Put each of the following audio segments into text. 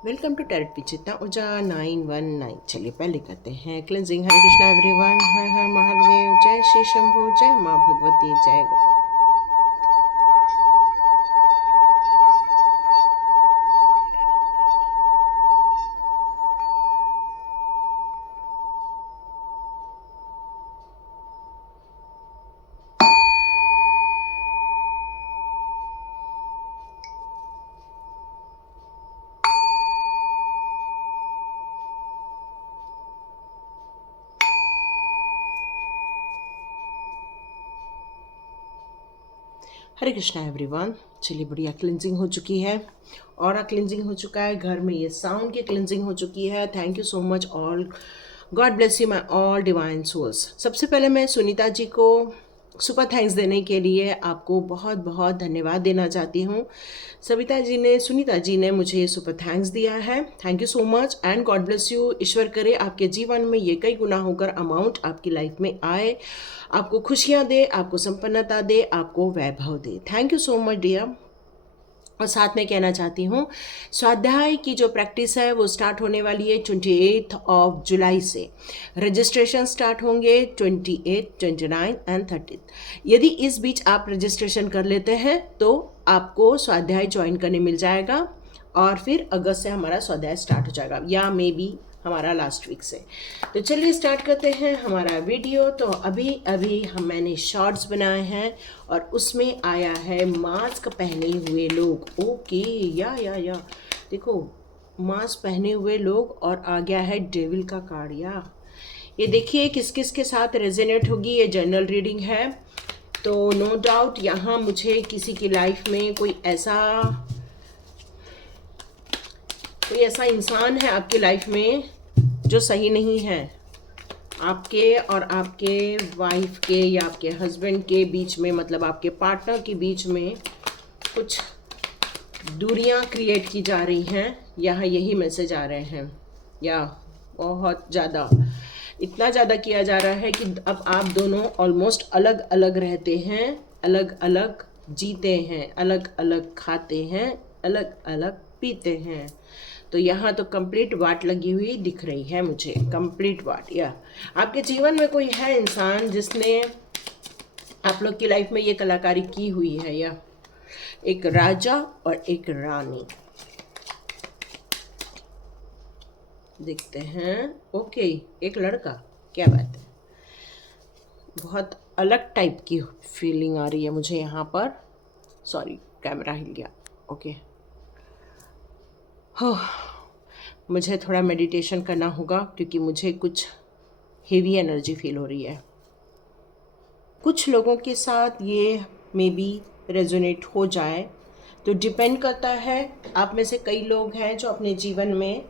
Welcome to tarot विचित्रा ऊर्जा 919। चलिए पहले करते हैं क्लेंजिंग। हरे कृष्णा एवरीवन, हर हर महादेव, जय श्री शंभू, जय माँ भगवती, जय गदा। हरे कृष्णा एवरीवन। चलिए बढ़िया क्लिनजिंग हो चुकी है, और क्लिनजिंग हो चुका है, घर में ये साउंड की क्लिनजिंग हो चुकी है। Thank you so much all, God bless you my all divine souls. सबसे पहले मैं सुनीता जी को सुपर थैंक्स देने के लिए आपको बहुत बहुत धन्यवाद देना चाहती हूँ। सुनीता जी ने मुझे सुपर थैंक्स दिया है। Thank you so much and God bless you. ईश्वर करे आपके जीवन में ये कई गुना होकर अमाउंट आपकी लाइफ में आए, आपको खुशियाँ दे, आपको संपन्नता दे, आपको वैभव दे। Thank you so much dear. और साथ में कहना चाहती हूँ, स्वाध्याय की जो प्रैक्टिस है वो स्टार्ट होने वाली है 28 ऑफ जुलाई से। रजिस्ट्रेशन स्टार्ट होंगे 28, 29 एंड 30। यदि इस बीच आप रजिस्ट्रेशन कर लेते हैं तो आपको स्वाध्याय ज्वाइन करने मिल जाएगा, और फिर अगस्त से हमारा स्वाध्याय स्टार्ट हो जाएगा, या मे बी हमारा लास्ट वीक से। तो चलिए स्टार्ट करते हैं हमारा वीडियो। तो अभी अभी मैंने शॉर्ट्स बनाए हैं और उसमें आया है मास्क पहने हुए लोग। ओके, या देखो, मास्क पहने हुए लोग, और आ गया है डेविल का कार्ड। या ये देखिए किस किस के साथ रेजोनेट होगी। ये जनरल रीडिंग है, तो नो डाउट यहाँ मुझे किसी की लाइफ में कोई ऐसा इंसान है आपकी लाइफ में जो सही नहीं है। आपके और आपके वाइफ के या आपके हस्बैंड के बीच में, मतलब आपके पार्टनर के बीच में कुछ दूरियां क्रिएट की जा रही हैं। यहाँ यही मैसेज आ रहे हैं, या बहुत ज़्यादा, इतना ज़्यादा किया जा रहा है कि अब आप दोनों ऑलमोस्ट अलग अलग रहते हैं, अलग अलग जीते हैं, अलग अलग खाते हैं, अलग अलग पीते हैं। तो यहाँ तो कंप्लीट वाट लगी हुई दिख रही है मुझे, कंप्लीट वाट। या आपके जीवन में कोई है इंसान जिसने आप लोग की लाइफ में ये कलाकारी की हुई है। या एक राजा और एक रानी देखते हैं। ओके, एक लड़का, क्या बात है। बहुत अलग टाइप की फीलिंग आ रही है मुझे यहाँ पर। सॉरी, कैमरा हिल गया। ओके, हो, मुझे थोड़ा मेडिटेशन करना होगा क्योंकि मुझे कुछ हेवी एनर्जी फील हो रही है। कुछ लोगों के साथ ये मे बी रेजोनेट हो जाए, तो डिपेंड करता है। आप में से कई लोग हैं जो अपने जीवन में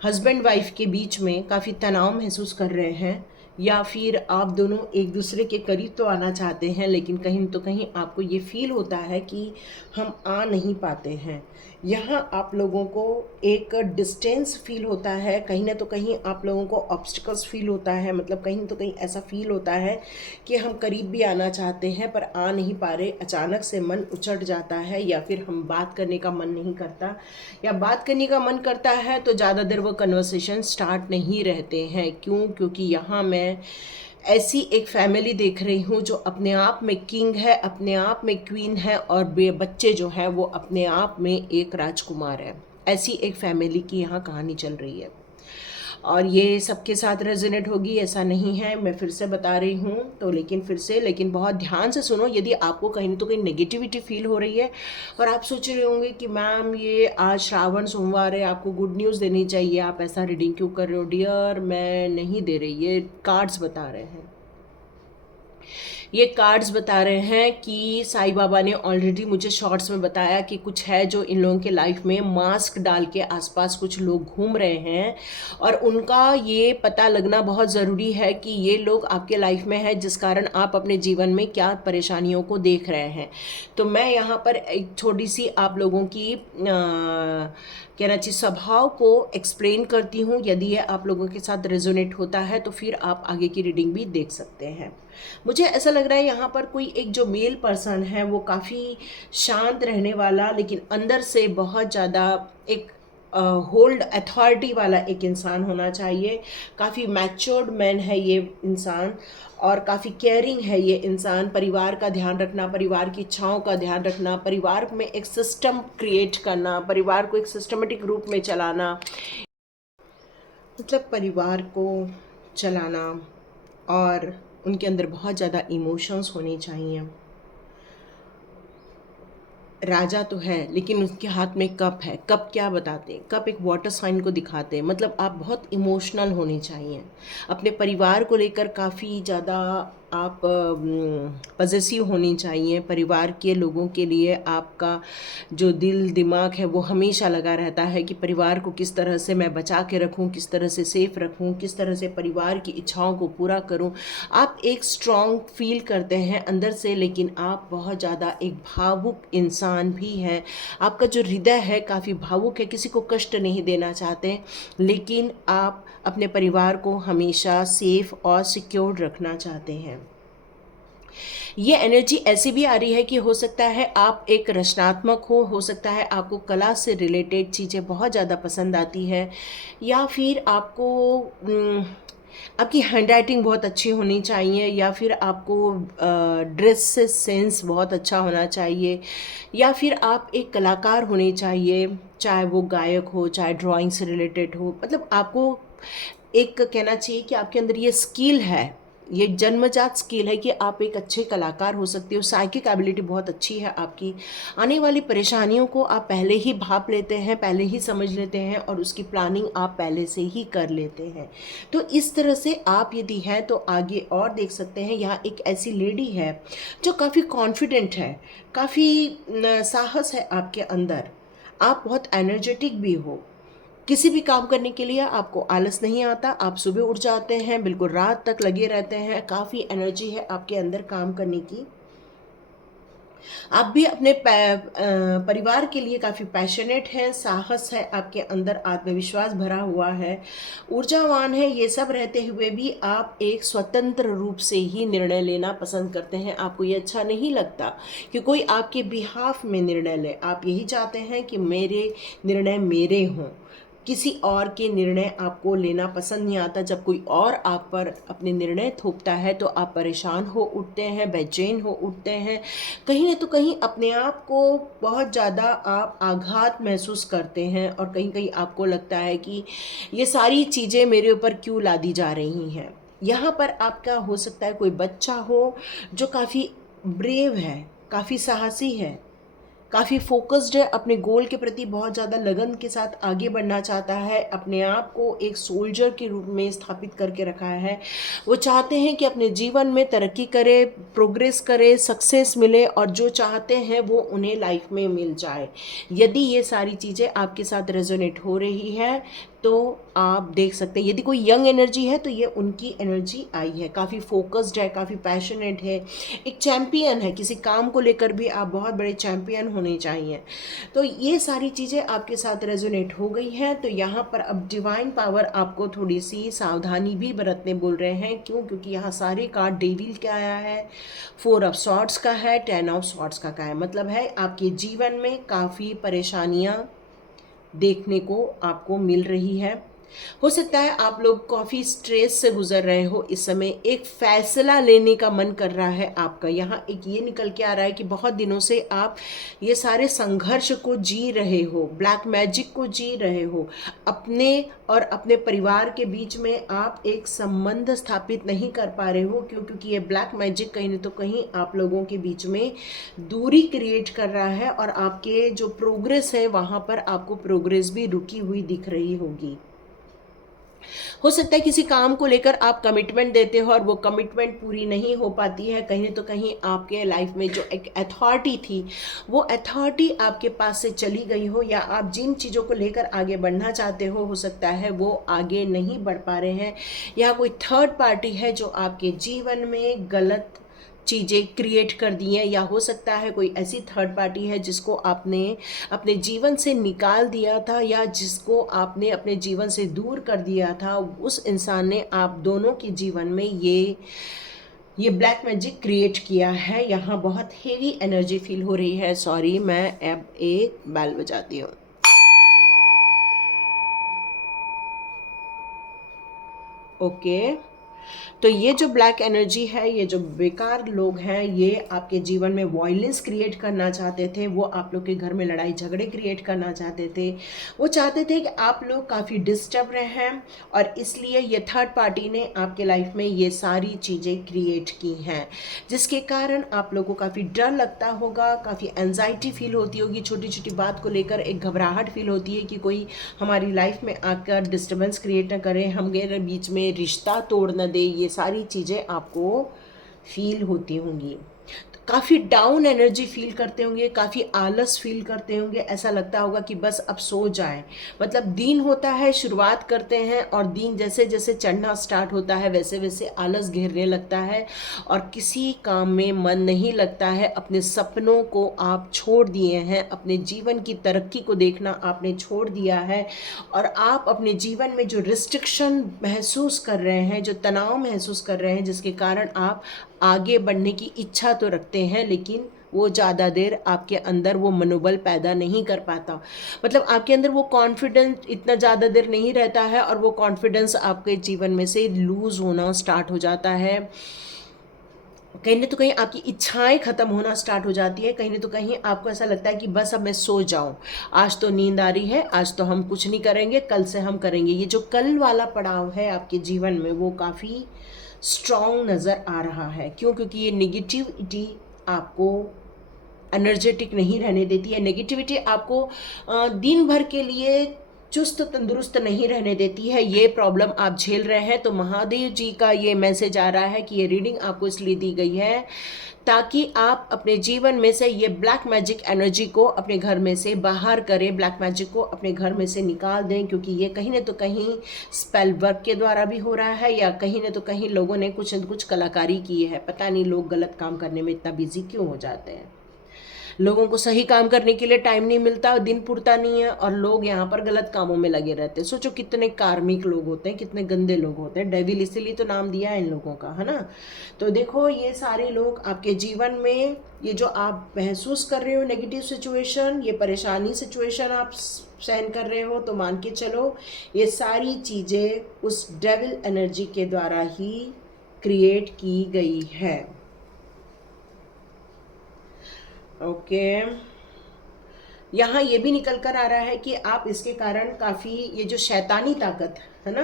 हस्बैंड वाइफ के बीच में काफ़ी तनाव महसूस कर रहे हैं, या फिर आप दोनों एक दूसरे के करीब तो आना चाहते हैं, लेकिन कहीं तो कहीं आपको ये फील होता है कि हम आ नहीं पाते हैं। यहाँ आप लोगों को एक डिस्टेंस फील होता है, कहीं ना तो कहीं आप लोगों को ऑब्स्टिकल्स फील होता है, मतलब कहीं तो कहीं ऐसा फील होता है कि हम करीब भी आना चाहते हैं पर आ नहीं पा रहे। अचानक से मन उचट जाता है, या फिर हम बात करने का मन नहीं करता, या बात करने का मन करता है तो ज़्यादा देर वो कन्वर्सेशन स्टार्ट नहीं रहते हैं। क्यों? क्योंकि यहाँ मैं ऐसी एक फैमिली देख रही हूँ जो अपने आप में किंग है, अपने आप में क्वीन है, और बच्चे जो हैं वो अपने आप में एक राजकुमार है। ऐसी एक फैमिली की यहाँ कहानी चल रही है, और ये सबके साथ रेजोनेट होगी ऐसा नहीं है, मैं फिर से बता रही हूँ। तो लेकिन बहुत ध्यान से सुनो। यदि आपको कहीं तो कहीं नेगेटिविटी फील हो रही है और आप सोच रहे होंगे कि मैम ये आज श्रावण सोमवार है, आपको गुड न्यूज़ देनी चाहिए, आप ऐसा रीडिंग क्यों कर रहे हो? डियर, मैं नहीं दे रही, ये कार्ड्स बता रहे हैं। ये कार्ड्स बता रहे हैं कि साईं बाबा ने ऑलरेडी मुझे शॉर्ट्स में बताया कि कुछ है जो इन लोगों के लाइफ में मास्क डाल के आसपास कुछ लोग घूम रहे हैं, और उनका ये पता लगना बहुत ज़रूरी है कि ये लोग आपके लाइफ में है जिस कारण आप अपने जीवन में क्या परेशानियों को देख रहे हैं। तो मैं यहाँ पर एक छोटी सी आप लोगों की कहना चाहिए स्वभाव को एक्सप्लेन करती हूँ। यदि ये आप लोगों के साथ रेजोनेट होता है तो फिर आप आगे की रीडिंग भी देख सकते हैं। मुझे ऐसा लग रहा है यहाँ पर कोई एक जो मेल पर्सन है वो काफ़ी शांत रहने वाला, लेकिन अंदर से बहुत ज़्यादा एक होल्ड अथॉरिटी वाला एक इंसान होना चाहिए। काफ़ी मैच्योर्ड मैन है ये इंसान और काफ़ी केयरिंग है ये इंसान। परिवार का ध्यान रखना, परिवार की इच्छाओं का ध्यान रखना, परिवार में एक सिस्टम क्रिएट करना, परिवार को एक सिस्टमेटिक रूप में चलाना, मतलब परिवार को चलाना। और उनके अंदर बहुत ज़्यादा इमोशंस होने चाहिए। राजा तो है लेकिन उसके हाथ में कप है। कप क्या बताते हैं? कप एक वाटर साइन को दिखाते हैं। मतलब आप बहुत इमोशनल होने चाहिए। अपने परिवार को लेकर काफ़ी ज़्यादा आप पजेसिव होनी चाहिए। परिवार के लोगों के लिए आपका जो दिल दिमाग है वो हमेशा लगा रहता है कि परिवार को किस तरह से मैं बचा के रखूं, किस तरह से सेफ रखूं, किस तरह से परिवार की इच्छाओं को पूरा करूं। आप एक स्ट्रॉन्ग फील करते हैं अंदर से, लेकिन आप बहुत ज़्यादा एक भावुक इंसान भी हैं। आपका जो हृदय है काफ़ी भावुक है, किसी को कष्ट नहीं देना चाहते, लेकिन आप अपने परिवार को हमेशा सेफ और सिक्योर रखना चाहते हैं। ये एनर्जी ऐसी भी आ रही है कि हो सकता है आप एक रचनात्मक हो सकता है आपको कला से रिलेटेड चीज़ें बहुत ज़्यादा पसंद आती है, या फिर आपको आपकी हैंडराइटिंग बहुत अच्छी होनी चाहिए, या फिर आपको ड्रेस से सेंस बहुत अच्छा होना चाहिए, या फिर आप एक कलाकार होने चाहिए, चाहे वो गायक हो, चाहे ड्राइंग से रिलेटेड हो। मतलब आपको एक कहना चाहिए कि आपके अंदर ये स्किल है, ये जन्मजात स्किल है कि आप एक अच्छे कलाकार हो सकते हो। साइकिक एबिलिटी बहुत अच्छी है आपकी। आने वाली परेशानियों को आप पहले ही भाप लेते हैं, पहले ही समझ लेते हैं और उसकी प्लानिंग आप पहले से ही कर लेते हैं। तो इस तरह से आप यदि हैं तो आगे और देख सकते हैं। यहाँ एक ऐसी लेडी है जो काफ़ी कॉन्फिडेंट है, काफ़ी साहस है आपके अंदर। आप बहुत एनर्जेटिक भी हो। किसी भी काम करने के लिए आपको आलस नहीं आता। आप सुबह उठ जाते हैं, बिल्कुल रात तक लगे रहते हैं। काफ़ी एनर्जी है आपके अंदर काम करने की। आप भी अपने परिवार के लिए काफ़ी पैशनेट हैं, साहस है आपके अंदर, आत्मविश्वास भरा हुआ है, ऊर्जावान है। ये सब रहते हुए भी आप एक स्वतंत्र रूप से ही निर्णय लेना पसंद करते हैं। आपको ये अच्छा नहीं लगता कि कोई आपके बिहाफ में निर्णय ले। आप यही चाहते हैं कि मेरे निर्णय मेरे हों। किसी और के निर्णय आपको लेना पसंद नहीं आता। जब कोई और आप पर अपने निर्णय थोपता है तो आप परेशान हो उठते हैं, बेचैन हो उठते हैं। कहीं ना तो कहीं अपने आप को बहुत ज़्यादा आप आघात महसूस करते हैं, और कहीं कहीं आपको लगता है कि ये सारी चीज़ें मेरे ऊपर क्यों लादी जा रही हैं। यहाँ पर आपका हो सकता है कोई बच्चा हो जो काफ़ी ब्रेव है, काफ़ी साहसी है, काफ़ी फोकस्ड है, अपने गोल के प्रति बहुत ज़्यादा लगन के साथ आगे बढ़ना चाहता है, अपने आप को एक सोल्जर के रूप में स्थापित करके रखा है। वो चाहते हैं कि अपने जीवन में तरक्की करे, प्रोग्रेस करे, सक्सेस मिले, और जो चाहते हैं वो उन्हें लाइफ में मिल जाए। यदि ये सारी चीज़ें आपके साथ रेजोनेट हो रही है तो आप देख सकते हैं, यदि कोई यंग एनर्जी है तो ये उनकी एनर्जी आई है। काफ़ी फोकस्ड है, काफ़ी पैशनेट है, एक चैम्पियन है। किसी काम को लेकर भी आप बहुत बड़े चैम्पियन होने चाहिए। तो ये सारी चीज़ें आपके साथ रेजोनेट हो गई हैं। तो यहाँ पर अब डिवाइन पावर आपको थोड़ी सी सावधानी भी बरतने बोल रहे हैं। क्यों? क्योंकि यहाँ सारे कार्ड डेविल का आया है, 4 ऑफ सॉर्ड्स का है, 10 ऑफ सॉर्ड्स का है। मतलब है आपके जीवन में काफ़ी परेशानियाँ देखने को आपको मिल रही है। हो सकता है आप लोग काफ़ी स्ट्रेस से गुजर रहे हो इस समय। एक फैसला लेने का मन कर रहा है आपका। यहाँ एक ये निकल के आ रहा है कि बहुत दिनों से आप ये सारे संघर्ष को जी रहे हो, ब्लैक मैजिक को जी रहे हो। अपने और अपने परिवार के बीच में आप एक संबंध स्थापित नहीं कर पा रहे हो। क्यों? क्योंकि ये ब्लैक मैजिक कहीं न तो कहीं आप लोगों के बीच में दूरी क्रिएट कर रहा है, और आपके जो प्रोग्रेस है वहाँ पर आपको प्रोग्रेस भी रुकी हुई दिख रही होगी। हो सकता है किसी काम को लेकर आप कमिटमेंट देते हो और वो कमिटमेंट पूरी नहीं हो पाती है। कहीं तो कहीं आपके लाइफ में जो एक अथॉरिटी थी वो अथॉरिटी आपके पास से चली गई हो, या आप जिन चीज़ों को लेकर आगे बढ़ना चाहते हो सकता है वो आगे नहीं बढ़ पा रहे हैं, या कोई थर्ड पार्टी है जो आपके जीवन में गलत चीज़ें क्रिएट कर दी हैं, या हो सकता है कोई ऐसी थर्ड पार्टी है जिसको आपने अपने जीवन से निकाल दिया था, या जिसको आपने अपने जीवन से दूर कर दिया था। उस इंसान ने आप दोनों के जीवन में ये ब्लैक मैजिक क्रिएट किया है। यहाँ बहुत हेवी एनर्जी फील हो रही है। सॉरी, मैं अब एक बेल बजाती हूँ। ओके। तो ये जो ब्लैक एनर्जी है, ये जो बेकार लोग हैं, ये आपके जीवन में वॉयलेंस क्रिएट करना चाहते थे, वो आप लोग के घर में लड़ाई झगड़े क्रिएट करना चाहते थे। वो चाहते थे कि आप लोग काफ़ी डिस्टर्ब रहे हैं, और इसलिए ये थर्ड पार्टी ने आपके लाइफ में ये सारी चीज़ें क्रिएट की हैं, जिसके कारण आप लोग को काफ़ी डर लगता होगा, काफ़ी एंजाइटी फील होती होगी, छोटी छोटी बात को लेकर एक घबराहट फील होती है कि कोई हमारी लाइफ में आकर डिस्टर्बेंस क्रिएट ना करे, हमारे बीच में रिश्ता तोड़ न दे। ये सारी चीज़ें आपको फील होती होंगी। काफ़ी डाउन एनर्जी फील करते होंगे, काफ़ी आलस फील करते होंगे, ऐसा लगता होगा कि बस अब सो जाएं। मतलब दिन होता है, शुरुआत करते हैं, और दिन जैसे जैसे चढ़ना स्टार्ट होता है वैसे वैसे आलस घेरने लगता है, और किसी काम में मन नहीं लगता है। अपने सपनों को आप छोड़ दिए हैं, अपने जीवन की तरक्की को देखना आपने छोड़ दिया है, और आप अपने जीवन में जो रिस्ट्रिक्शन महसूस कर रहे हैं, जो तनाव महसूस कर रहे हैं, जिसके कारण आप आगे बढ़ने की इच्छा तो रखते हैं, लेकिन वो ज़्यादा देर आपके अंदर वो मनोबल पैदा नहीं कर पाता। मतलब आपके अंदर वो कॉन्फिडेंस इतना ज़्यादा देर नहीं रहता है, और वो कॉन्फिडेंस आपके जीवन में से लूज़ होना स्टार्ट हो जाता है। कहीं ना तो कहीं आपकी इच्छाएं खत्म होना स्टार्ट हो जाती है, कहीं ना तो कहीं आपको ऐसा लगता है कि बस अब मैं सो जाऊं, आज तो नींद आ रही है, आज तो हम कुछ नहीं करेंगे, कल से हम करेंगे। ये जो कल वाला पड़ाव है आपके जीवन में, वो काफ़ी स्ट्रॉन्ग नज़र आ रहा है। क्यों? क्योंकि ये नेगेटिविटी आपको एनर्जेटिक नहीं रहने देती है। नेगेटिविटी आपको दिन भर के लिए चुस्त तंदुरुस्त नहीं रहने देती है। ये प्रॉब्लम आप झेल रहे हैं, तो महादेव जी का ये मैसेज आ रहा है कि ये रीडिंग आपको इसलिए दी गई है ताकि आप अपने जीवन में से ये ब्लैक मैजिक एनर्जी को अपने घर में से बाहर करें, ब्लैक मैजिक को अपने घर में से निकाल दें। क्योंकि ये कहीं न तो कहीं स्पेल वर्क के द्वारा भी हो रहा है, या कहीं न तो कहीं लोगों ने कुछ न कुछ कलाकारी की है। पता नहीं लोग गलत काम करने में इतना बिजी क्यों हो जाते हैं। लोगों को सही काम करने के लिए टाइम नहीं मिलता, दिन पुरता नहीं है, और लोग यहाँ पर गलत कामों में लगे रहते हैं। सोचो कितने कार्मिक लोग होते हैं, कितने गंदे लोग होते हैं। डेविल इसीलिए तो नाम दिया है इन लोगों का, है ना। तो देखो, ये सारे लोग आपके जीवन में, ये जो आप महसूस कर रहे हो नेगेटिव सिचुएशन, ये परेशानी सिचुएशन आप सहन कर रहे हो, तो मान के चलो ये सारी चीज़ें उस डेविल एनर्जी के द्वारा ही क्रिएट की गई है। ओके। यहाँ ये भी निकल कर आ रहा है कि आप इसके कारण काफ़ी, ये जो शैतानी ताकत है ना,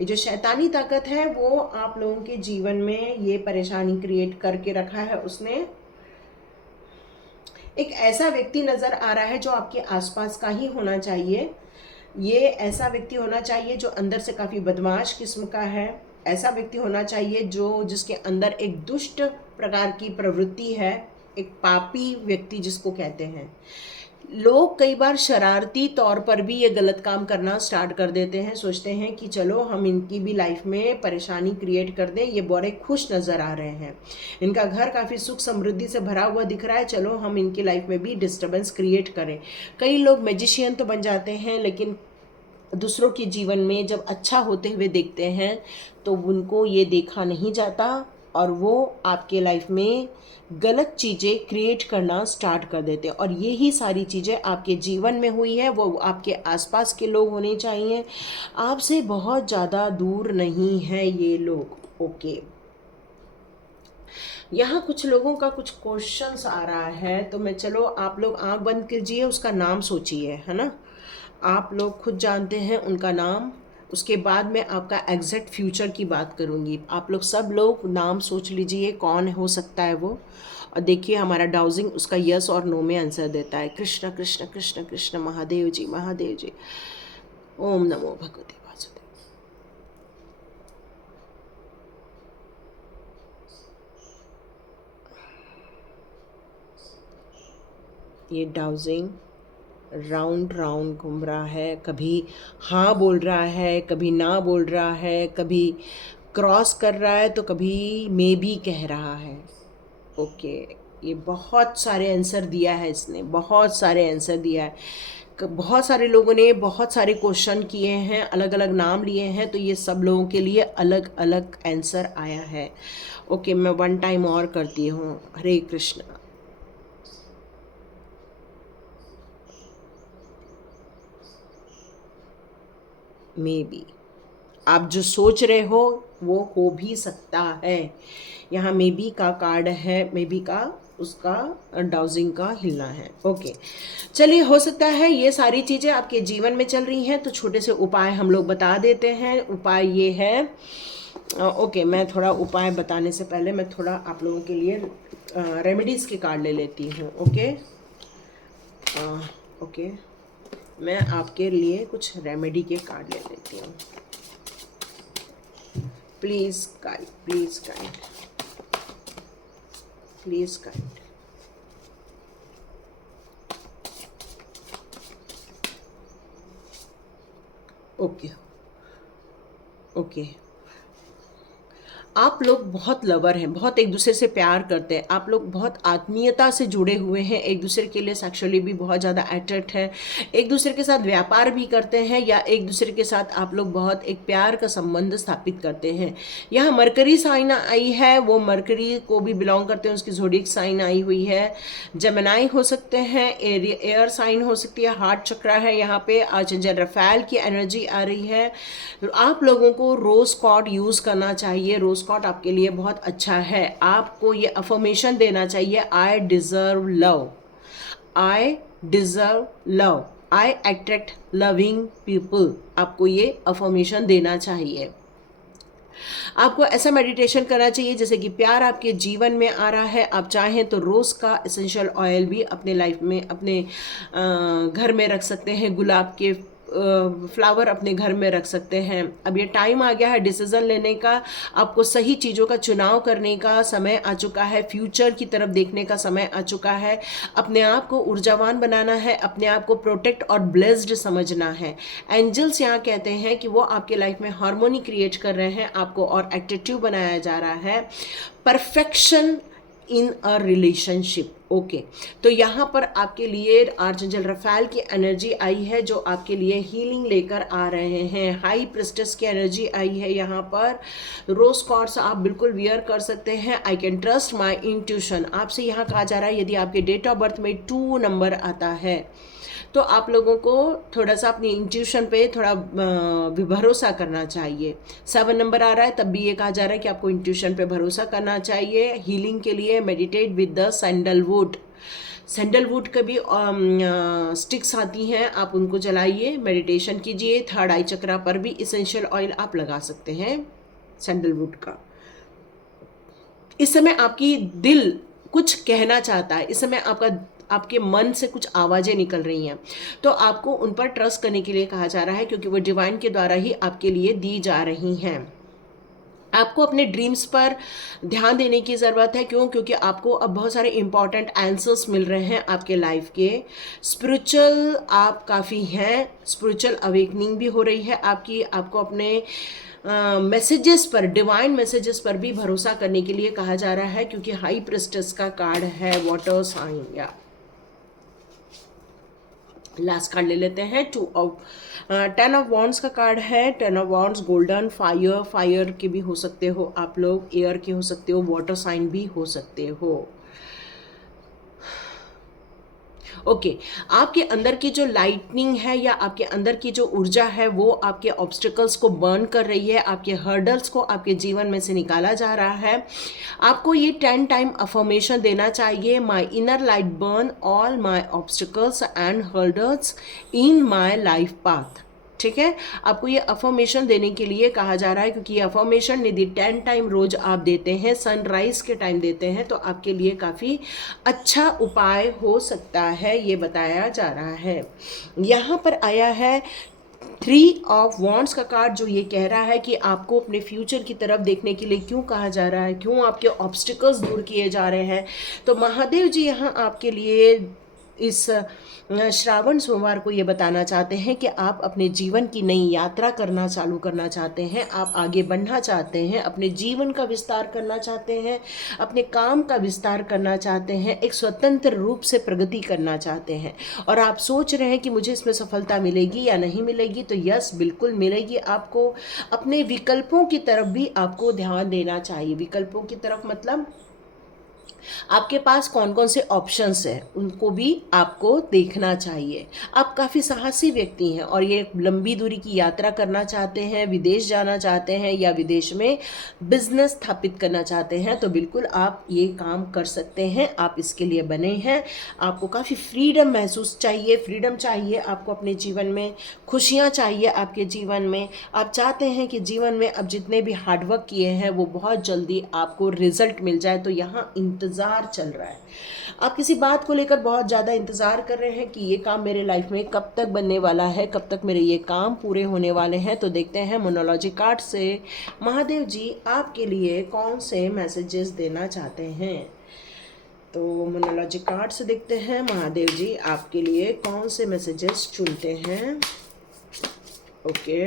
ये जो शैतानी ताकत है, वो आप लोगों के जीवन में ये परेशानी क्रिएट करके रखा है उसने। एक ऐसा व्यक्ति नज़र आ रहा है जो आपके आसपास का ही होना चाहिए। ये ऐसा व्यक्ति होना चाहिए जो अंदर से काफ़ी बदमाश किस्म का है। ऐसा व्यक्ति होना चाहिए जो जिसके अंदर एक दुष्ट प्रकार की प्रवृत्ति है, एक पापी व्यक्ति जिसको कहते हैं। लोग कई बार शरारती तौर पर भी ये गलत काम करना स्टार्ट कर देते हैं, सोचते हैं कि चलो हम इनकी भी लाइफ में परेशानी क्रिएट कर दें। ये बड़े खुश नज़र आ रहे हैं, इनका घर काफ़ी सुख समृद्धि से भरा हुआ दिख रहा है, चलो हम इनकी लाइफ में भी डिस्टर्बेंस क्रिएट करें। कई लोग मैजिशियन तो बन जाते हैं, लेकिन दूसरों के जीवन में जब अच्छा होते हुए देखते हैं तो उनको ये देखा नहीं जाता, और वो आपके लाइफ में गलत चीज़ें क्रिएट करना स्टार्ट कर देते हैं। और ये ही सारी चीज़ें आपके जीवन में हुई है, वो आपके आसपास के लोग होने चाहिए, आपसे बहुत ज़्यादा दूर नहीं है ये लोग। ओके। यहाँ कुछ लोगों का कुछ क्वेश्चंस आ रहा है, तो मैं, चलो आप लोग आंख बंद कीजिए, उसका नाम सोचिए, है ना। आप लोग खुद जानते हैं उनका नाम। उसके बाद मैं आपका एग्जैक्ट फ्यूचर की बात करूँगी। आप लोग सब लोग नाम सोच लीजिए कौन हो सकता है वो, और देखिए हमारा डाउजिंग उसका यस और नो में आंसर देता है। कृष्ण कृष्ण कृष्ण कृष्ण, महादेव जी महादेव जी, ओम नमो भगवते वासुदेव। ये डाउजिंग राउंड राउंड घूम रहा है, कभी हाँ बोल रहा है, कभी ना बोल रहा है, कभी क्रॉस कर रहा है, तो कभी मे बी कह रहा है। ओके। ये बहुत सारे आंसर दिया है इसने, बहुत सारे आंसर दिया है। बहुत सारे लोगों ने बहुत सारे क्वेश्चन किए हैं, अलग अलग नाम लिए हैं, तो ये सब लोगों के लिए अलग अलग आंसर आया है। ओके, मैं वन टाइम और करती हूँ। हरे कृष्ण। मे बी आप जो सोच रहे हो वो हो भी सकता है। यहाँ मे बी का कार्ड है, मे बी का उसका डाउजिंग का हिलना है। ओके, चलिए, हो सकता है ये सारी चीज़ें आपके जीवन में चल रही हैं, तो छोटे से उपाय हम लोग बता देते हैं। उपाय ये है, ओके, मैं थोड़ा उपाय बताने से पहले मैं थोड़ा आप लोगों के लिए रेमेडीज़ के कार्ड ले लेती हूँ। ओके, ओके, मैं आपके लिए कुछ रेमेडी के कार्ड ले लेती हूँ। Please guide, please guide, please guide. Okay, okay, आप लोग बहुत लवर हैं, बहुत एक दूसरे से प्यार करते हैं, आप लोग बहुत आत्मीयता से जुड़े हुए हैं, एक दूसरे के लिए सेक्सुअली भी बहुत ज़्यादा अट्रैक्ट हैं, एक दूसरे के साथ व्यापार भी करते हैं, या एक दूसरे के साथ आप लोग बहुत एक प्यार का संबंध स्थापित करते हैं। यहाँ मरकरी साइन आई है, वो मरकरी को भी बिलोंग करते हैं, उसकी ज़ोडिएक साइन आई हुई है। जेमिनी हो सकते हैं, एयर साइन हो सकती है, हार्ट चक्रा है, यहाँ पे आर्चएंजल रफाएल की एनर्जी आ रही है। आप लोगों को रोज़ कॉर्ड यूज़ करना चाहिए। रोज़ कॉर्ड आपके लिए बहुत अच्छा है। आपको ये अफर्मेशन देना चाहिए, I deserve love, I deserve love, I attract loving people. आपको ये अफर्मेशन देना चाहिए। आपको ऐसा मेडिटेशन करना चाहिए जैसे कि प्यार आपके जीवन में आ रहा है। आप चाहें तो रोज़ का एसेंशियल ऑयल भी अपने लाइफ में, अपने घर में रख सकते हैं। गुलाब के फ्लावर अपने घर में रख सकते हैं। अब ये टाइम आ गया है डिसीजन लेने का, आपको सही चीज़ों का चुनाव करने का समय आ चुका है, फ्यूचर की तरफ देखने का समय आ चुका है। अपने आप को ऊर्जावान बनाना है, अपने आप को प्रोटेक्ट और ब्लेस्ड समझना है। एंजल्स यहाँ कहते हैं कि वो आपके लाइफ में हार्मोनी क्रिएट कर रहे हैं, आपको और एक्टिव बनाया जा रहा है। Perfection in a relationship. Okay, तो यहाँ पर आपके लिए आर्चएंजल रफाएल की एनर्जी आई है, जो आपके लिए हीलिंग लेकर आ रहे हैं। हाई प्रिस्टेस की एनर्जी आई है यहाँ पर। रोज कॉर्ड्स आप बिल्कुल वियर कर सकते हैं। I can trust my intuition, आपसे यहाँ कहा जा रहा है यदि आपके डेट ऑफ बर्थ में 2 नंबर आता है तो आप लोगों को थोड़ा सा अपनी इंट्यूशन पे थोड़ा भरोसा करना चाहिए। 7 नंबर आ रहा है, तब भी ये कहा जा रहा है कि आपको इंट्यूशन पे भरोसा करना चाहिए। हीलिंग के लिए meditate with the sandalwood. Sandalwood के भी स्टिक्स आती हैं, आप उनको जलाइए, मेडिटेशन कीजिए। थर्ड आई चक्रा पर भी इसेंशियल ऑयल आप लगा सकते हैं सैंडलवुड का। इस समय आपकी दिल कुछ कहना चाहता है, इस समय आपके मन से कुछ आवाज़ें निकल रही हैं, तो आपको उन पर ट्रस्ट करने के लिए कहा जा रहा है, क्योंकि वो डिवाइन के द्वारा ही आपके लिए दी जा रही हैं। आपको अपने ड्रीम्स पर ध्यान देने की ज़रूरत है। क्यों? क्योंकि आपको अब बहुत सारे इंपॉर्टेंट आंसर्स मिल रहे हैं आपके लाइफ के। स्पिरिचुअल आप काफ़ी हैं, स्पिरिचुअल अवेकनिंग भी हो रही है आपकी। आपको अपने मैसेजेस पर, डिवाइन मैसेजेस पर भी भरोसा करने के लिए कहा जा रहा है, क्योंकि हाई प्रिस्टेस का कार्ड है वाटर साइन। या लास्ट कार्ड ले लेते हैं, 10 ऑफ वॉन्ड्स का कार्ड है। 10 of wands golden fire, fire के भी हो सकते हो आप लोग, एयर के हो सकते हो, वाटर साइन भी हो सकते हो। ओके, आपके अंदर की जो लाइटनिंग है या आपके अंदर की जो ऊर्जा है वो आपके ऑब्स्टिकल्स को बर्न कर रही है, आपके हर्डल्स को आपके जीवन में से निकाला जा रहा है। आपको ये 10 टाइम अफर्मेशन देना चाहिए, my inner light burn all my obstacles and hurdles in my life path. ठीक है, आपको ये अफर्मेशन देने के लिए कहा जा रहा है, क्योंकि ये अफर्मेशन यदि 10 टाइम रोज आप देते हैं, सनराइज के टाइम देते हैं, तो आपके लिए काफ़ी अच्छा उपाय हो सकता है, ये बताया जा रहा है। यहाँ पर आया है 3 ऑफ वॉन्ड्स का कार्ड, जो ये कह रहा है कि आपको अपने फ्यूचर की तरफ देखने के लिए क्यों कहा जा रहा है, क्यों आपके ऑब्स्टिकल्स दूर किए जा रहे हैं। तो महादेव जी यहाँ आपके लिए इस श्रावण सोमवार को ये बताना चाहते हैं कि आप अपने जीवन की नई यात्रा चालू करना चाहते हैं, आप आगे बढ़ना चाहते हैं, अपने जीवन का विस्तार करना चाहते हैं, अपने काम का विस्तार करना चाहते हैं, एक स्वतंत्र रूप से प्रगति करना चाहते हैं, और आप सोच रहे हैं कि मुझे इसमें सफलता मिलेगी या नहीं मिलेगी। तो यस, बिल्कुल मिलेगी आपको। अपने विकल्पों की तरफ भी आपको ध्यान देना चाहिए। विकल्पों की तरफ मतलब आपके पास कौन कौन से ऑप्शंस हैं उनको भी आपको देखना चाहिए। आप काफ़ी साहसी व्यक्ति हैं और ये लंबी दूरी की यात्रा करना चाहते हैं, विदेश जाना चाहते हैं या विदेश में बिजनेस स्थापित करना चाहते हैं, तो बिल्कुल आप ये काम कर सकते हैं। आप इसके लिए बने हैं। आपको काफ़ी फ्रीडम महसूस चाहिए, फ्रीडम चाहिए आपको अपने जीवन में, खुशियाँ चाहिए आपके जीवन में। आप चाहते हैं कि जीवन में अब जितने भी हार्डवर्क किए हैं वो बहुत जल्दी आपको रिजल्ट मिल जाए, तो यहाँ इंतज़ार चल रहा है। आप किसी बात को लेकर बहुत ज़्यादा इंतज़ार कर रहे हैं कि ये काम मेरे लाइफ में कब तक बनने वाला है, कब तक मेरे ये काम पूरे होने वाले हैं। तो देखते हैं मोनोलॉजी कार्ड से महादेव जी आपके लिए कौन से मैसेजेस देना चाहते हैं। तो मोनोलॉजी कार्ड से देखते हैं महादेव जी आपके लिए कौन से मैसेजेस चुनते हैं। Okay,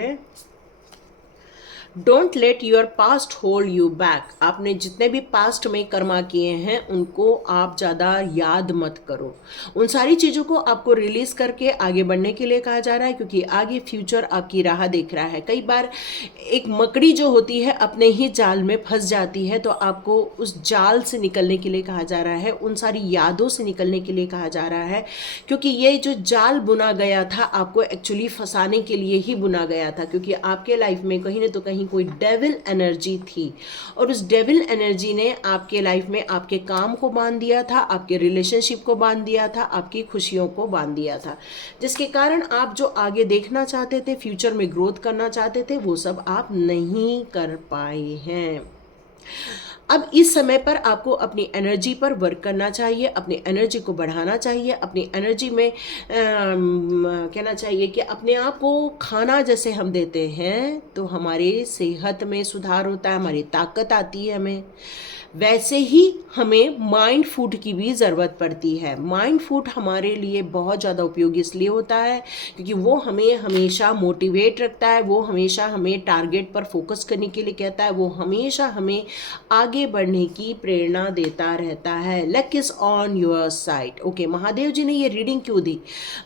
don't let your past hold you back. आपने जितने भी पास्ट में कर्मा किए हैं उनको आप ज़्यादा याद मत करो। उन सारी चीज़ों को आपको रिलीज़ करके आगे बढ़ने के लिए कहा जा रहा है, क्योंकि आगे फ्यूचर आपकी राह देख रहा है। कई बार एक मकड़ी जो होती है अपने ही जाल में फंस जाती है, तो आपको उस जाल से निकलने के लिए कहा जा रहा है, उन सारी यादों से निकलने के लिए कहा जा रहा है, क्योंकि ये जो जाल बुना गया था आपको एक्चुअली फंसाने के लिए ही बुना गया था। क्योंकि आपके लाइफ में कहीं ना तो कहीं कोई डेविल एनर्जी थी और उस डेविल एनर्जी ने आपके लाइफ में आपके काम को बांध दिया था, आपके रिलेशनशिप को बांध दिया था, आपकी खुशियों को बांध दिया था, जिसके कारण आप जो आगे देखना चाहते थे, फ्यूचर में ग्रोथ करना चाहते थे, वो सब आप नहीं कर पाए हैं। अब इस समय पर आपको अपनी एनर्जी पर वर्क करना चाहिए, अपनी एनर्जी को बढ़ाना चाहिए, अपनी एनर्जी में कहना चाहिए कि अपने आप को खाना जैसे हम देते हैं तो हमारे सेहत में सुधार होता है, हमारी ताकत आती है हमें, वैसे ही हमें माइंड फूड की भी ज़रूरत पड़ती है। माइंड फूड हमारे लिए बहुत ज़्यादा उपयोगी इसलिए होता है क्योंकि वो हमें हमेशा मोटिवेट रखता है, वो हमेशा हमें टारगेट पर फोकस करने के लिए कहता है, वो हमेशा हमें आगे बढ़ने की प्रेरणा देता रहता है। Luck is on your side. Okay, Mahadev ji ने ये रीडिंग क्यों दी?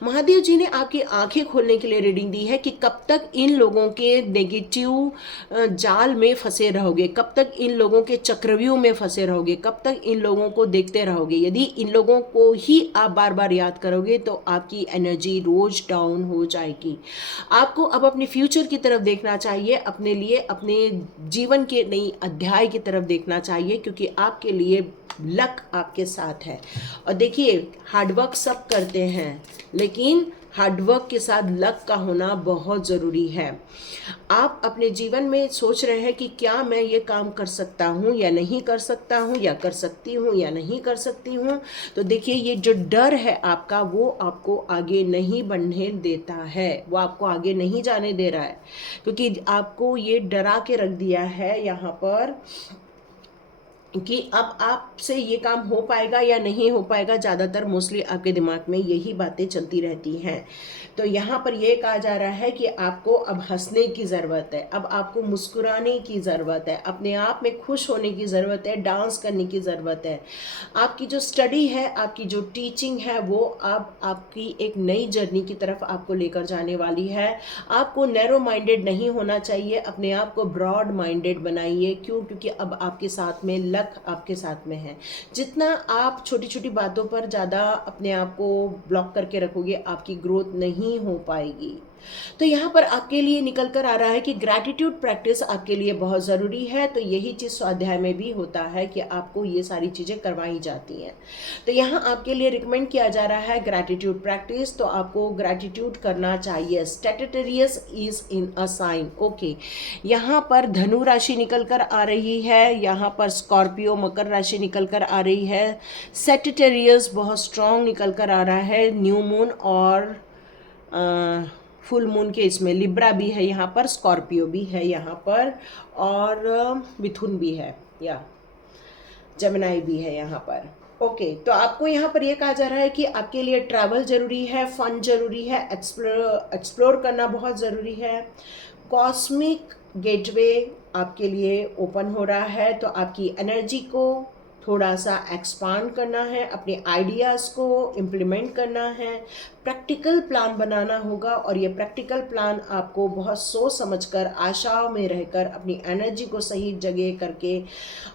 महादेव जी ने आपकी आंखें खोलने के लिए रीडिंग दी है कि कब तक इन लोगों के नेगेटिव जाल में फंसे रहोगे, कब तक इन लोगों के चक्रव्यूह में फंसे रहोगे, कब तक इन लोगों को देखते रहोगे। यदि इन लोगों को ही आप बार बार याद करोगे तो आपकी एनर्जी रोज डाउन हो जाएगी। आपको अब अपने फ्यूचर की तरफ देखना चाहिए, अपने लिए, अपने जीवन के नई अध्याय की तरफ देखना चाहिए, क्योंकि आपके लिए लक आपके साथ है। और देखिए, हार्डवर्क सब करते हैं, लेकिन हार्डवर्क के साथ लक का होना बहुत ज़रूरी है। आप अपने जीवन में सोच रहे हैं कि क्या मैं ये काम कर सकता हूँ या नहीं कर सकता हूँ, या कर सकती हूँ या नहीं कर सकती हूँ, तो देखिए ये जो डर है आपका वो आपको आगे नहीं बढ़ने देता है, वो आपको आगे नहीं जाने दे रहा है, क्योंकि आपको ये डरा के रख दिया है यहाँ पर कि अब आपसे ये काम हो पाएगा या नहीं हो पाएगा। ज़्यादातर मोस्टली आपके दिमाग में यही बातें चलती रहती हैं। तो यहाँ पर यह कहा जा रहा है कि आपको अब हंसने की ज़रूरत है, अब आपको मुस्कुराने की ज़रूरत है, अपने आप में खुश होने की ज़रूरत है, डांस करने की ज़रूरत है। आपकी जो स्टडी है, आपकी जो टीचिंग है, वो अब आपकी एक नई जर्नी की तरफ आपको लेकर जाने वाली है। आपको नैरो माइंडेड नहीं होना चाहिए, अपने आप को ब्रॉड माइंडेड बनाइए। क्यों? क्योंकि अब आपके साथ में लक आपके साथ में है। जितना आप छोटी छोटी बातों पर ज़्यादा अपने आप को ब्लॉक करके रखोगे, आपकी ग्रोथ नहीं हो पाएगी। तो यहाँ पर आपके लिए निकल कर आ रहा है कि ग्रैटिट्यूड प्रैक्टिस आपके लिए बहुत ज़रूरी है। तो यही चीज़ स्वाध्याय में भी होता है कि आपको ये सारी चीज़ें करवाई जाती हैं। तो यहाँ आपके लिए रिकमेंड किया जा रहा है ग्रैटिट्यूड प्रैक्टिस, तो आपको ग्रैटिट्यूड करना चाहिए। Sagittarius is in a sign. Okay, यहाँ पर धनु राशि निकल कर आ रही है, यहाँ पर स्कॉर्पियो मकर राशि निकल कर आ रही है, सेजिटेरियस बहुत स्ट्रॉन्ग निकल कर आ रहा है, न्यू मून और फुल मून के इसमें लिब्रा भी है, यहाँ पर स्कॉर्पियो भी है यहाँ पर, और मिथुन भी है, या जेमिनाई भी है यहाँ पर। ओके, तो आपको यहाँ पर ये कहा जा रहा है कि आपके लिए ट्रैवल ज़रूरी है, फन ज़रूरी है, एक्सप्लोर करना बहुत ज़रूरी है। कॉस्मिक गेटवे आपके लिए ओपन हो रहा है, तो आपकी एनर्जी को थोड़ा सा एक्सपांड करना है, अपने आइडियाज़ को इम्प्लीमेंट करना है, प्रैक्टिकल प्लान बनाना होगा और ये प्रैक्टिकल प्लान आपको बहुत सोच समझकर, आशाओं में रहकर, अपनी एनर्जी को सही जगह करके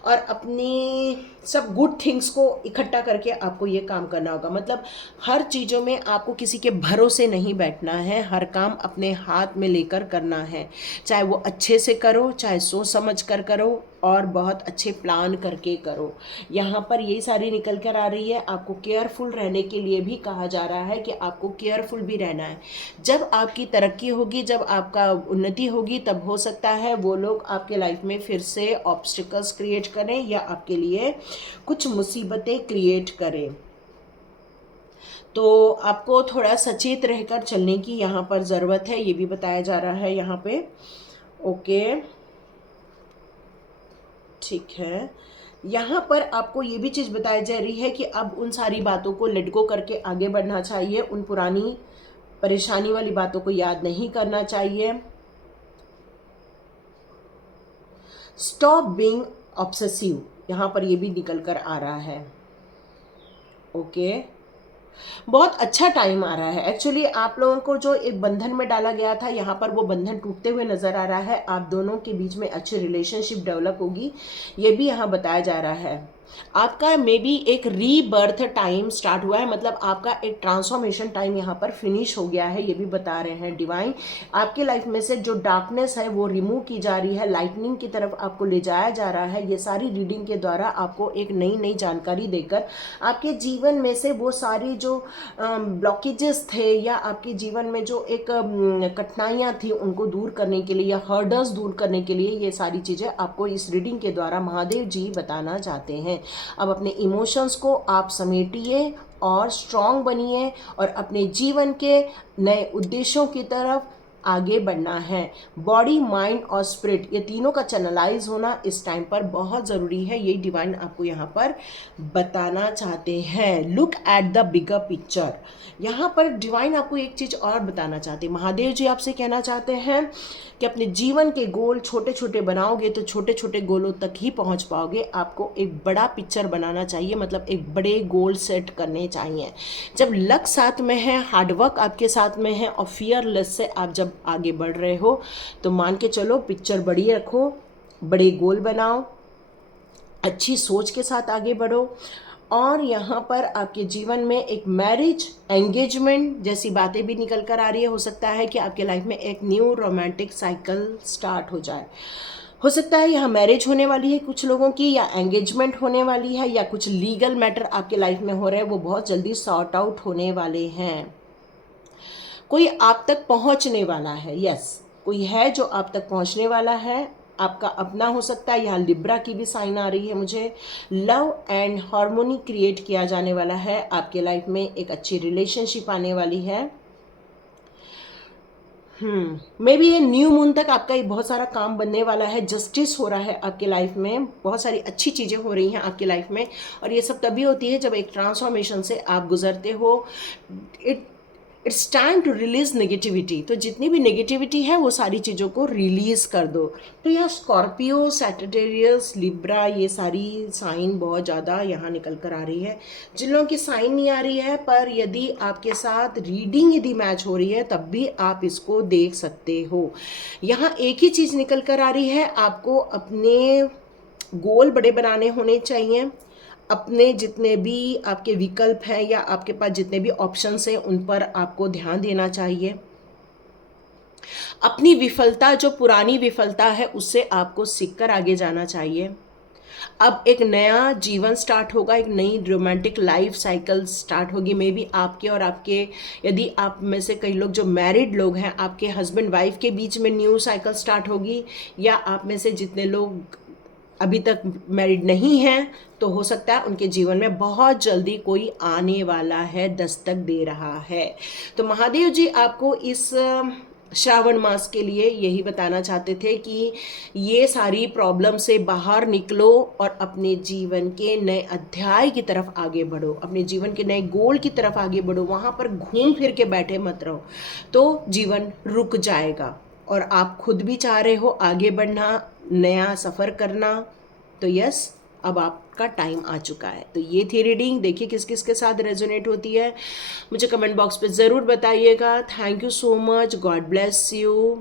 और अपनी सब गुड थिंग्स को इकट्ठा करके आपको ये काम करना होगा। मतलब हर चीज़ों में आपको किसी के भरोसे नहीं बैठना है, हर काम अपने हाथ में लेकर करना है। चाहे वो अच्छे से करो, चाहे सोच समझ कर करो और बहुत अच्छे प्लान करके करो। यहाँ पर यही सारी निकल कर आ रही है। आपको केयरफुल रहने के लिए भी कहा जा रहा है कि आपको केयरफुल भी रहना है। जब आपकी तरक्की होगी, जब आपका उन्नति होगी, तब हो सकता है वो लोग आपके लाइफ में फिर से ऑब्स्टिकल्स क्रिएट करें या आपके लिए कुछ मुसीबतें क्रिएट करें। तो आपको थोड़ा सचेत रहकर चलने की यहाँ पर ज़रूरत है, ये भी बताया जा रहा है यहाँ पे। ओके, ठीक है। यहाँ पर आपको ये भी चीज़ बताई जा रही है कि अब उन सारी बातों को लेट गो करके आगे बढ़ना चाहिए। उन पुरानी परेशानी वाली बातों को याद नहीं करना चाहिए। स्टॉप बीइंग ऑब्सेसिव, यहाँ पर ये भी निकल कर आ रहा है। ओके, बहुत अच्छा टाइम आ रहा है। एक्चुअली आप लोगों को जो एक बंधन में डाला गया था, यहाँ पर वो बंधन टूटते हुए नजर आ रहा है। आप दोनों के बीच में अच्छी रिलेशनशिप डेवलप होगी, ये भी यहाँ बताया जा रहा है। आपका मे बी एक रीबर्थ टाइम स्टार्ट हुआ है, मतलब आपका एक ट्रांसफॉर्मेशन टाइम यहाँ पर फिनिश हो गया है, ये भी बता रहे हैं डिवाइन। आपके लाइफ में से जो डार्कनेस है वो रिमूव की जा रही है, लाइटनिंग की तरफ आपको ले जाया जा रहा है। ये सारी रीडिंग के द्वारा आपको एक नई नई जानकारी देकर आपके जीवन में से वो सारी जो ब्लॉकेजेस थे या आपके जीवन में जो एक कठिनाइयाँ थी उनको दूर करने के लिए या हर्डल्स दूर करने के लिए ये सारी चीज़ें आपको इस रीडिंग के द्वारा महादेव जी बताना चाहते हैं। अब अपने इमोशंस को आप समेटिए और स्ट्रॉन्ग बनिए और अपने जीवन के नए उद्देश्यों की तरफ आगे बढ़ना है। बॉडी, माइंड और स्पिरिट, ये तीनों का चैनलाइज होना इस टाइम पर बहुत ज़रूरी है। यही डिवाइन आपको यहाँ पर बताना चाहते हैं। Look at the bigger picture, यहाँ पर डिवाइन आपको एक चीज़ और बताना चाहते हैं। महादेव जी आपसे कहना चाहते हैं कि अपने जीवन के गोल छोटे छोटे बनाओगे तो छोटे छोटे गोलों तक ही पहुँच पाओगे। आपको एक बड़ा पिक्चर बनाना चाहिए, मतलब एक बड़े गोल सेट करने चाहिए। जब लक साथ में है, हार्डवर्क आपके साथ में है और फियरलेस से आप जब आगे बढ़ रहे हो, तो मान के चलो पिक्चर बड़ी रखो, बड़े गोल बनाओ, अच्छी सोच के साथ आगे बढ़ो। और यहाँ पर आपके जीवन में एक मैरिज, एंगेजमेंट जैसी बातें भी निकल कर आ रही है। हो सकता है कि आपके लाइफ में एक न्यू रोमांटिक साइकिल स्टार्ट हो जाए। हो सकता है यहाँ मैरिज होने वाली है कुछ लोगों की, या एंगेजमेंट होने वाली है, या कुछ लीगल मैटर आपके लाइफ में हो रहे हैं, वो बहुत जल्दी सॉर्ट आउट होने वाले हैं। कोई आप तक पहुँचने वाला है, यस, कोई है जो आप तक पहुँचने वाला है, आपका अपना हो सकता है। यहाँ लिब्रा की भी साइन आ रही है मुझे। लव एंड हार्मोनी क्रिएट किया जाने वाला है आपके लाइफ में, एक अच्छी रिलेशनशिप आने वाली है। मे बी ये न्यू मून तक आपका एक बहुत सारा काम बनने वाला है। जस्टिस हो रहा है आपके लाइफ में, बहुत सारी अच्छी चीज़ें हो रही हैं आपके लाइफ में। और ये सब तभी होती है जब एक ट्रांसफॉर्मेशन से आप गुजरते हो। It's time to release negativity, तो जितनी भी नेगेटिविटी है वो सारी चीज़ों को रिलीज़ कर दो। तो यह स्कॉर्पियो, सैजिटेरियस, लिब्रा, ये सारी साइन बहुत ज़्यादा यहाँ निकल कर आ रही है। जिन लोगों की साइन नहीं आ रही है, पर यदि आपके साथ रीडिंग यदि मैच हो रही है तब भी आप इसको देख सकते हो। यहाँ एक ही चीज़ निकल कर आ रही है, आपको अपने गोल बड़े बनाने होने चाहिए। अपने जितने भी आपके विकल्प हैं या आपके पास जितने भी ऑप्शंस हैं उन पर आपको ध्यान देना चाहिए। अपनी विफलता, जो पुरानी विफलता है, उससे आपको सीखकर आगे जाना चाहिए। अब एक नया जीवन स्टार्ट होगा, एक नई रोमांटिक लाइफ साइकिल स्टार्ट होगी। मे बी आपके और आपके, यदि आप में से कई लोग जो मैरिड लोग हैं, आपके हस्बैंड वाइफ के बीच में न्यू साइकिल स्टार्ट होगी, या आप में से जितने लोग अभी तक मैरिड नहीं हैं, तो हो सकता है उनके जीवन में बहुत जल्दी कोई आने वाला है, दस्तक दे रहा है। तो महादेव जी आपको इस श्रावण मास के लिए यही बताना चाहते थे कि ये सारी प्रॉब्लम से बाहर निकलो और अपने जीवन के नए अध्याय की तरफ आगे बढ़ो, अपने जीवन के नए गोल की तरफ आगे बढ़ो। वहाँ पर घूम फिर के बैठे मत रहो, तो जीवन रुक जाएगा। और आप खुद भी चाह रहे हो आगे बढ़ना, नया सफ़र करना, तो यस, अब आपका टाइम आ चुका है। तो ये थी रीडिंग, देखिए किस किस के साथ रेजोनेट होती है, मुझे कमेंट बॉक्स पे ज़रूर बताइएगा। Thank you so much, God bless you.